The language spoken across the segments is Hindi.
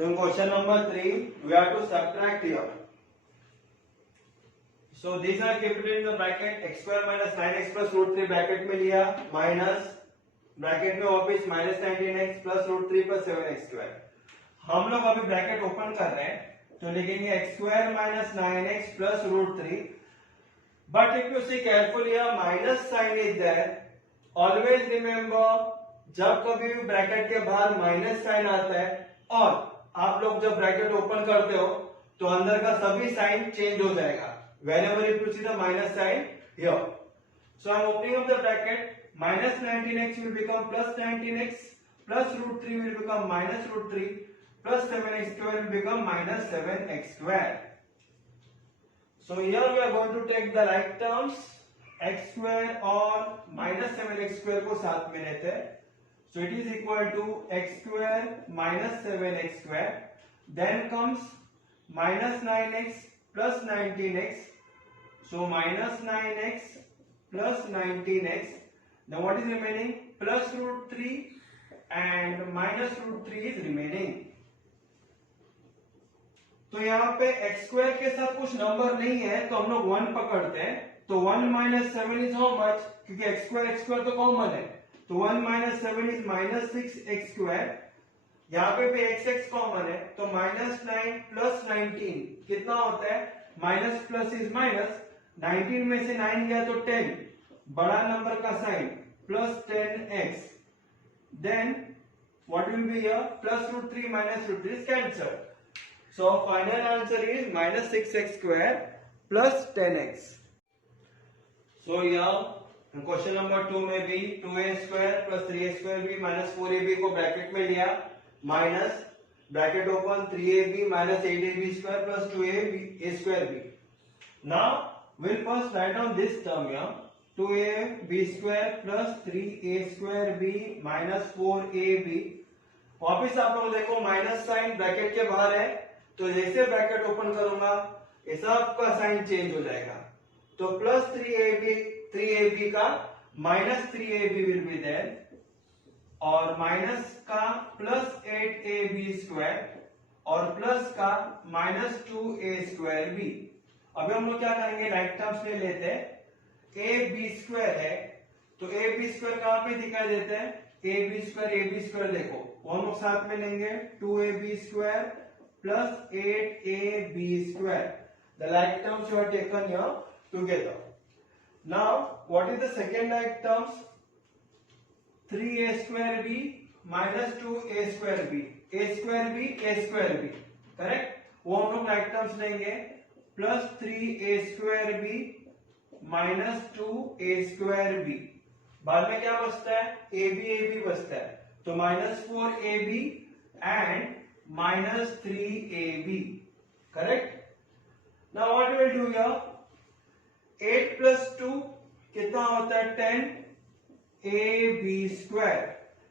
So in question number 3, we have to subtract here. So these are kept in the bracket x square minus 9x plus root 3 bracket में लिया माइनस ब्रैकेट में वापस minus 19x plus root 3 plus 7x square. हम लोग अभी ब्रैकेट ओपन कर रहे हैं तो लिखेंगे x square minus 9x plus root 3. But if you see carefully minus sign is there. Always remember जब कभी भी ब्रैकेट के बाहर माइनस साइन आता है और आप लोग जब ब्रैकेट ओपन करते हो तो अंदर का सभी साइन चेंज हो जाएगा whenever you see the minus sign here. So I am opening up the bracket. Minus 19x will become plus 19x plus root 3 will become minus root 3 plus 7x square will become minus 7x square. So here we are going to take the like terms x square और minus 7x square को साथ में लेते हैं. So it is equal to x square minus 7x square. Then comes minus 9x plus 19x. So minus 9x plus 19x. Now what is remaining? Plus root 3 and minus root 3 is remaining. तो यहाँ पे x स्क्वायर के साथ कुछ नंबर नहीं है तो हम लोग 1 पकड़ते हैं. तो 1 माइनस 7 इज हाउ मच? क्योंकि x स्क्वायर तो कॉमन है तो 1 minus 7 is minus 6x square. यहाँ पे भी x कॉमन है तो माइनस 9 प्लस 19 कितना होता है? Minus plus is minus. 19 में से 9 गया तो 10 बड़ा नंबर का sign plus 10x. Then what will be here? Plus root 3 minus root 3 is cancel. So final answer is minus 6x square plus 10x. So यहाँ क्वेश्चन नंबर 2 में भी 2a square plus 3a square भी माइनस 4ab को ब्रैकेट में लिया minus bracket open 3ab minus 8ab square plus 2a square भी. Now we'll first write down this term here. 2ab square plus 3a square b minus 4ab. वापिस आप लोग देखो माइनस साइन ब्रैकेट के बाहर है तो जैसे ब्रैकेट ओपन करूंगा ये सब का साइन चेंज हो जाएगा. तो प्लस 3ab का minus 3ab will be there और माइनस का प्लस 8ab स्क्वायर और प्लस का माइनस 2a स्क्वायर b. अभी हम लोग क्या करेंगे? राइट टर्म्स ले लेते हैं. ए बी स्क्वायर है तो ए बी स्क्वायर कहां पे दिखाई देते हैं? ए बी स्क्वायर देखो वो हम लोग साथ में लेंगे 2ab square plus 8ab square. The like terms you have taken here together. Now what is the second like terms? 3a square b minus 2a square b. a square b correct. वो हम लोग लाइक टर्म्स लेंगे plus 3a square b minus 2a square b. बाद में क्या बचता है? ए बी बचता है तो minus 4ab and minus 3ab correct. Now what will do here? 8 plus 2 कितना होता है? 10ab square.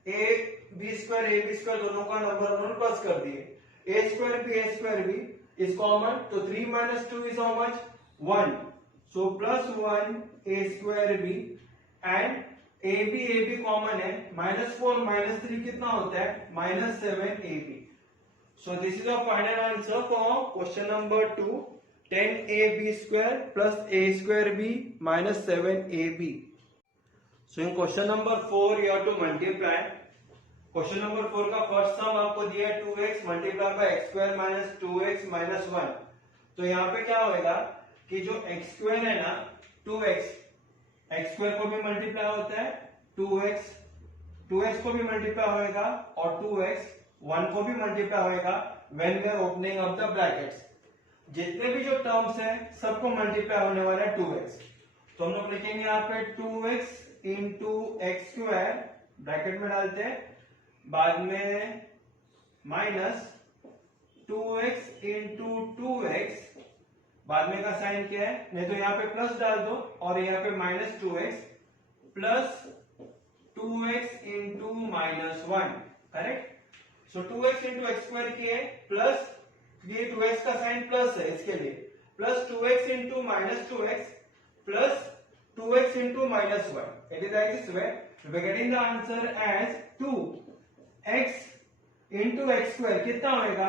ab स्क्वायर दोनों का नंबर उन्होंने प्लस कर दिए. a square b is common तो 3 minus 2 is how much? 1. So plus 1 a square b and ab common है minus 4 minus 3 कितना होता है? minus 7 ab. So this is our final answer for question number 2. 10ab square plus a square b minus 7ab. So in question number 4 you have to multiply. Question number 4 का फर्स्ट सम आपको दिया है 2x multiply by x square minus 2x minus 1. तो यहाँ पे क्या होएगा कि जो x स्क्वायर है ना 2x x स्क्वायर को भी मल्टीप्लाई होता है 2x को भी मल्टीप्लाई होएगा और 2x 1 को भी मल्टीप्लाई होएगा when we are opening up the brackets. जितने भी जो टर्म्स है सबको मल्टीप्लाई होने वाला है 2x. तो हम लोग लिखेंगे यहाँ पे 2x into x square bracket में डालते हैं बाद में माइनस 2x इंटू 2x बाद में का साइन क्या है? नहीं तो यहाँ पे प्लस डाल दो और यहाँ पे minus 2x plus 2x into minus 1 correct. So 2x into x square की है प्लस ये 2x का साइन प्लस है इसके लिए plus 2x into minus 2x plus 2x into minus 1. It is like this way. We are getting the answer as 2x into x square कितना होएगा,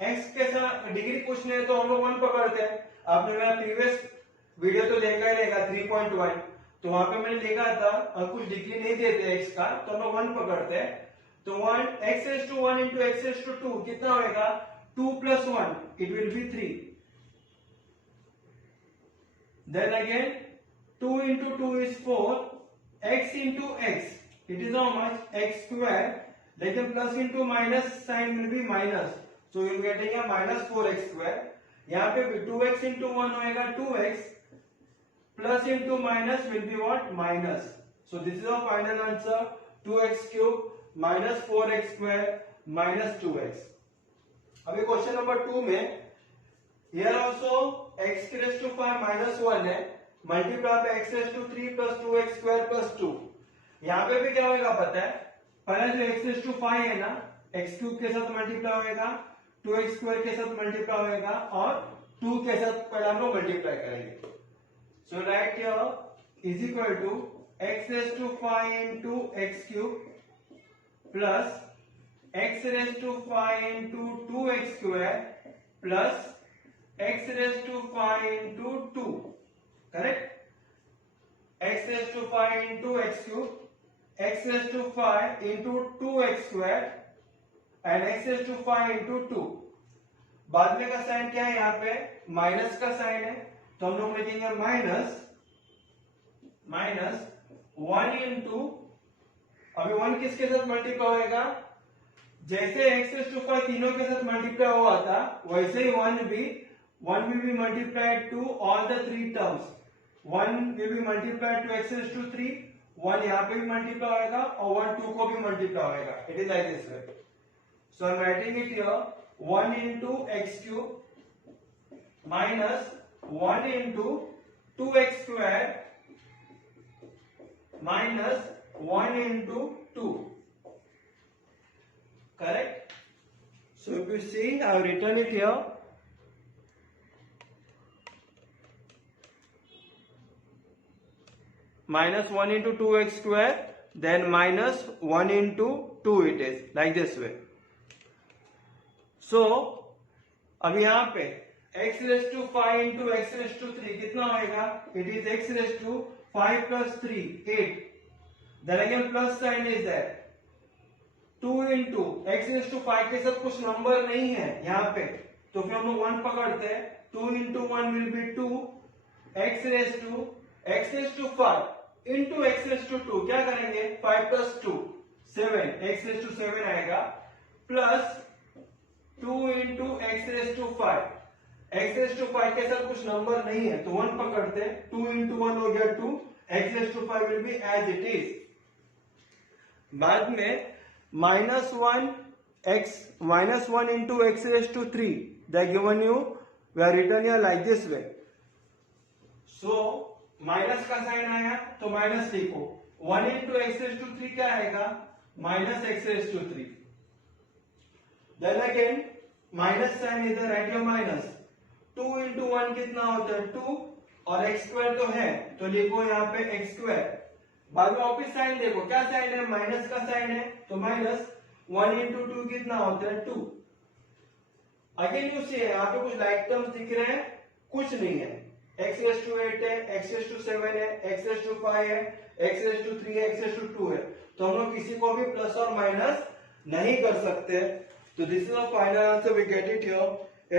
एक्स के साथ डिग्री पूछने है तो हम लोग 1 पकड़ते हैं। आपने मेरा प्रीवियस वीडियो तो देखा ही रहेगा 3.1, तो वहां पे मैंने लिखा था और कुछ डिग्री नहीं देते एक्स का तो हम लोग 1 पकड़ते हैं। तो 1 x raise to 1 into x raise to 2 कितना होएगा, 2 plus 1 it will be 3। Then again 2 into 2 is 4, x into x, it is how much, x square, लेकिन plus into minus sign will be minus, so you getting a minus 4x square, यहाँ पे भी 2x into 1 होएगा 2x, plus into minus will be what, minus, so this is our final answer, 2x cube minus 4x square minus 2x। अभी क्वेश्चन नंबर 2 में here also x raised to 5 minus 1 है, मल्टीप्लाई पे x raise to 3 plus 2x square plus 2, यहाँ पे भी क्या होगा पता है, पहले जो x रेज टू 5 है ना, x क्यूब के साथ मल्टीप्लाई होएगा, 2x स्क्वायर के साथ मल्टीप्लाई होएगा और 2 के साथ पहले हम लोग मल्टीप्लाई करेंगे। So right here is equal to x raise to 5 into x cube plus x raise to 5 into 2x square plus x raise to 5 into 2, correct, x raised to 5 into x cube, x raised to 5 into 2x square and x raised to 5 into 2। बाद में का साइन क्या है, यहाँ पे माइनस का साइन है तो हम लोग लिखेंगे माइनस 1 इंटू, अभी 1 किसके साथ मल्टीप्लाई होएगा, जैसे x raised to 5 तीनों के साथ मल्टीप्लाई हुआ था वैसे ही 1 will be multiplied to all the 3 terms, 1 will be multiplied to x raised to 3, 1 यहाँ पे भी मल्टीप्लाई होएगा और 1 2 को भी मल्टीप्लाई होएगा, it is like this way, so I am writing it here 1 into x cube minus 1 into 2x square minus 1 into 2, correct, so if you see I have written it here minus 1 into 2x square then minus 1 into 2, it is like this way। so अब यहाँ पे x raised to 5 into x raised to 3 कितना होएगा, it is x raised to 5 plus 3 8, then again plus sign is there, 2 into x raised to 5 के साथ कुछ नंबर नहीं है यहाँ पे तो फिर हम लोग 1 पकड़ते हैं, 2 into 1 will be 2, x raised to 5 into x raised to 2 क्या करेंगे, 5 plus 2 7, x raised to 7 आएगा plus 2 into x raised to 5, x raised to 5 के साथ कुछ नंबर नहीं है तो 1 पकड़ते हैं, 2 into 1 हो गया 2, x raised to 5 will be as it is। बाद में minus 1 into x raised to 3 they given you, we are written here like this way, so minus का साइन आया तो माइनस लिखो, 1 इंटू एक्स रेज टू 3 क्या आएगा, minus x raise to 3, then again minus sign इधर राइट योर माइनस, 2 इंटू 1 कितना होता है 2 और एक्स स्क्वायर तो है तो लिखो यहाँ पे एक्स स्क्वायर, बाद में वापिस साइन देखो क्या साइन है, माइनस का साइन है तो माइनस 1 इंटू 2 कितना होता है 2, अगेन यू सी यहाँ पे कुछ लाइक टर्म्स दिख रहे हैं, कुछ नहीं है, x रेज टू 8 है, x रेज टू 7 है, x रेज टू 5 है, x रेज टू 3 है, x रेज टू 2 है, तो हम लोग किसी को भी प्लस और माइनस नहीं कर सकते, तो this is our final answer, we get it here,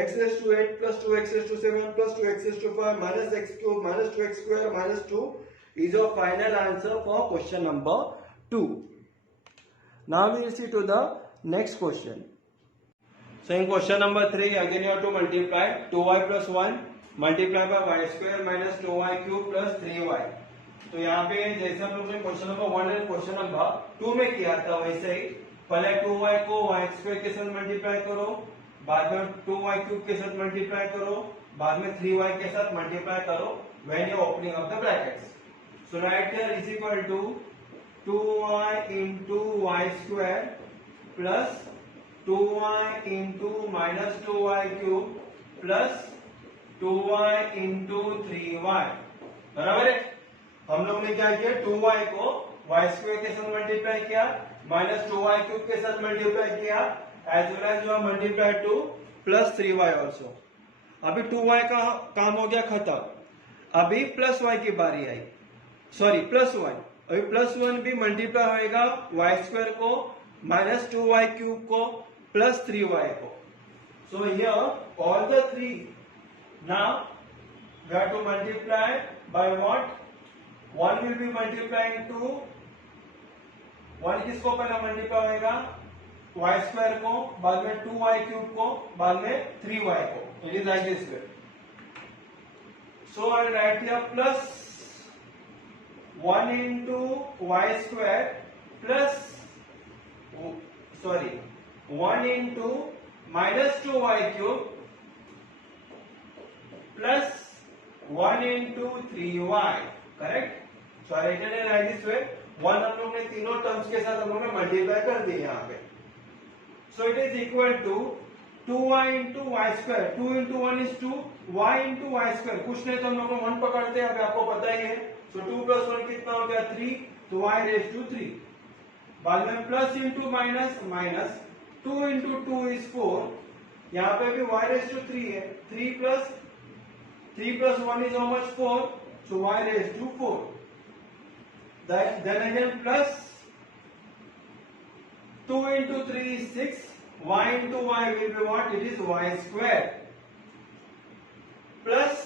x raise to 8 plus 2x raise to 7 plus 2x raise to 5 minus x cube minus 2x square minus 2 is our final answer for question number 2। now we will see to the next question। so in question number 3 again you have to multiply 2y plus 1 multiply by y square minus 2y cube plus 3y, तो यहाँ पे जैसे हम लोग ने क्वेश्चन नंबर 1 और क्वेश्चन नंबर 2 में किया था वैसे ही पहले 2y को y स्क्वायर के साथ मल्टीप्लाई करो, बाद में 2y क्यूब के साथ मल्टीप्लाई करो, बाद में 3y के साथ मल्टीप्लाई करो when you opening of the brackets, so right here is equal to 2y into y square plus 2y into minus 2y cube plus 2y into 3y, बराबर है, हम लोग ने क्या किया 2y को y स्क्वायर के साथ मल्टीप्लाई किया माइनस 2y क्यूब के साथ मल्टीप्लाई किया as well as you have multiplied to plus 3y also. अभी 2y का काम हो गया खत्म, अभी प्लस y की बारी आई, सॉरी प्लस 1. अभी प्लस 1 भी मल्टीप्लाई होएगा y स्क्वायर को माइनस 2y क्यूब को प्लस 3y को. So here all the three now we have to multiply by what? 1 will be multiplying to 1 किसको पहला मल्टीप्लाई होएगा y स्क्वायर को, बाद में 2y क्यूब को, बाद में 3y को. It is like this way. So I right here plus 1 into y square plus sorry 1 into minus 2y cube plus 1 into 3y. Correct. So I right it like this way. 1 हम लोग ने तीनों टर्म्स के साथ हम लोग ने मल्टीप्लाई कर दिए यहाँ पे. So it is equal to 2y into y square. 2 into 1 is 2, y into y square. कुछ नहीं तो हम लोग 1 पकड़ते हैं, अभी आपको पता ही है. सो 2 plus 1 कितना हो गया 3, तो y raised to 3. बाद में plus into minus minus 2 into 2 is 4. यहाँ पे भी y raised to 3 है. 3 plus 1 is how much? 4. So y raised to 4. Then again plus 2 into 3 is 6. Y into y will be what? It is y square. Plus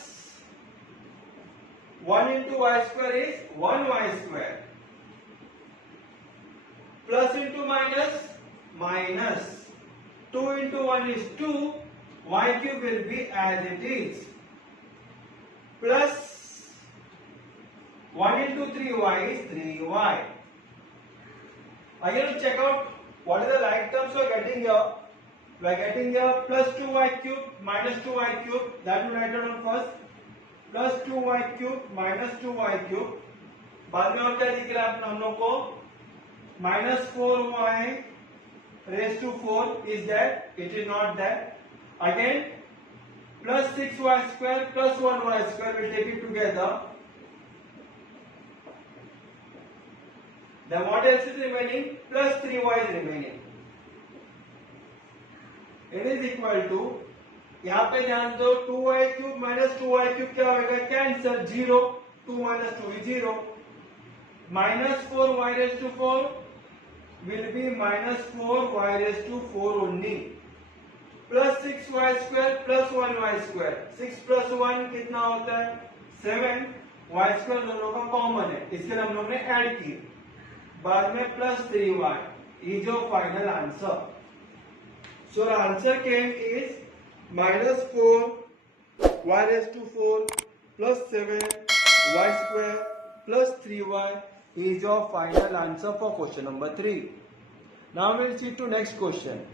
1 into y square is 1y square. Plus into minus, minus. 2 into 1 is 2. Y cube will be as it is. Plus 1 into 3y is 3y. Again check out what are the like terms we are getting here. We are getting here plus 2y cube minus 2y cube. That will write it down first. Plus 2y cube minus 2y cube. बाद में और क्या दिख रहा है हम लोग को? Minus 4y raised to 4 is that? It is not that. Again plus 6y square plus 1y square. We will take it together. Then what else is remaining? Plus 3y is remaining. It is equal to, यहाँ पे ध्यान दो 2y cube minus 2y cube क्या होगा? Cancer. 0. 2 minus 2 is 0. Minus 4y raised to 4 will be minus 4y raised to 4 only. Plus 6y square plus 1y square. 6 plus 1 कितना होता है? 7. y square दोनों का कॉमन है, इसके लिए हम लोग ने ऐड किए. बाद में plus 3y is your final answer. So the answer came is minus 4 y raised to 4 plus 7 y square plus 3y is your final answer for question number 3. Now we'll see to next question.